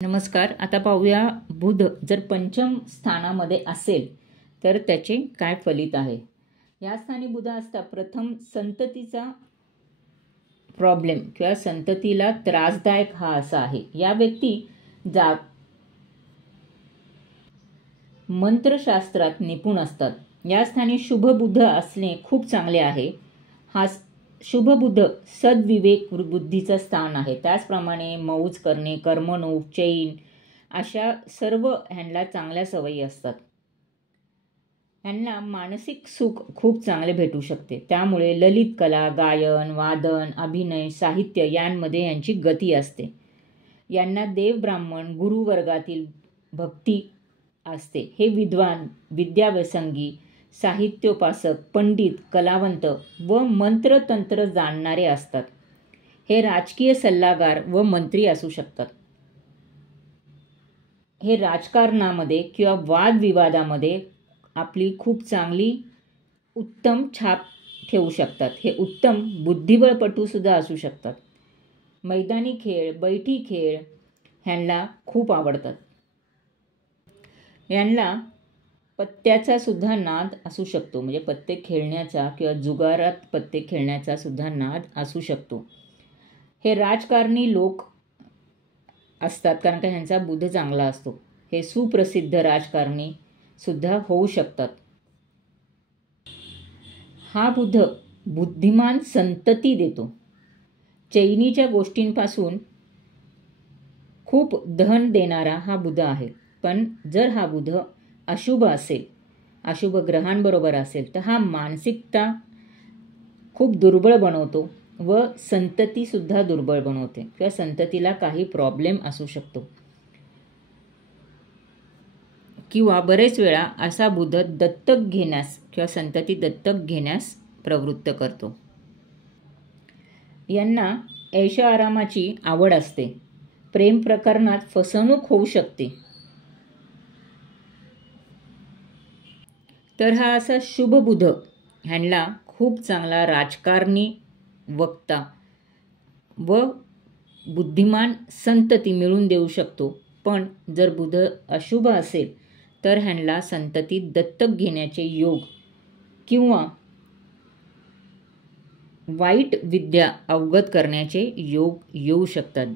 नमस्कार. आता पाहूया बुध जर पंचम स्थानामध्ये असेल तर त्याचे काय फलित आहे. या स्थानी बुध असता प्रथम संततीचा प्रॉब्लेम किंवा संततीला त्रासदायक हा असा आहे. या व्यक्ती मंत्रशास्त्रात निपुण असतात. या स्थानी शुभ बुध असणे खूप चांगले आहे. हा शुभ बुध सद्विवेक बुद्धीचं स्थान आहे. त्याचप्रमाणे मौज करणे, कर्मणूक, चैन अशा सर्व ह्यांना चांगल्या सवयी असतात. ह्यांना मानसिक सुख खूप चांगले भेटू शकते. त्यामुळे ललित कला, गायन, वादन, अभिनय, साहित्य यांमध्ये यांची गती असते. यांना देव ब्राह्मण गुरुवर्गातील भक्ती असते. हे विद्वान, विद्याव्यसंगी, साहित्योपासक, पंडित, कलावंत व मंत्रतंत्र जाणणारे असतात. हे राजकीय सल्लागार व मंत्री असू शकतात. हे राजकारणामध्ये किंवा वादविवादामध्ये आपली खूप चांगली उत्तम छाप ठेवू शकतात. हे उत्तम बुद्धिबळपटू सुद्धा असू शकतात. मैदानी खेळ, बैठी खेळ ह्यांना खूप आवडतात. यांना पत्त्याचा सुद्धा नाद असू शकतो. म्हणजे पत्ते खेळण्याचा किंवा जुगारात पत्ते खेळण्याचा सुद्धा नाद असू शकतो. हे राजकारणी लोक असतात कारण का ह्यांचा बुध चांगला असतो. हे सुप्रसिद्ध राजकारणी सुद्धा होऊ शकतात. हा बुध बुद्धिमान संतती देतो. चैनीच्या गोष्टींपासून खूप धन देणारा हा बुध आहे. पण जर हा बुध अशुभ असेल, अशुभ ग्रहांबरोबर असेल तर हा मानसिकता खूप दुर्बळ बनवतो व संतती सुद्धा दुर्बळ बनवते किंवा संततीला काही प्रॉब्लेम असू शकतो. किंवा बरेच वेळा असा बुध दत्तक घेण्यास किंवा संतती दत्तक घेण्यास प्रवृत्त करतो. यांना ऐश आरामाची आवड असते. प्रेम प्रकरणात फसवणूक होऊ शकते. तर हा असा शुभ बुध ह्यांना खूप चांगला राजकारणी, वक्ता व बुद्धिमान संतती मिळून देऊ शकतो. पण जर बुध अशुभ असेल तर ह्यांना संतती दत्तक घेण्याचे योग किंवा वाईट विद्या अवगत करण्याचे योग येऊ शकतात.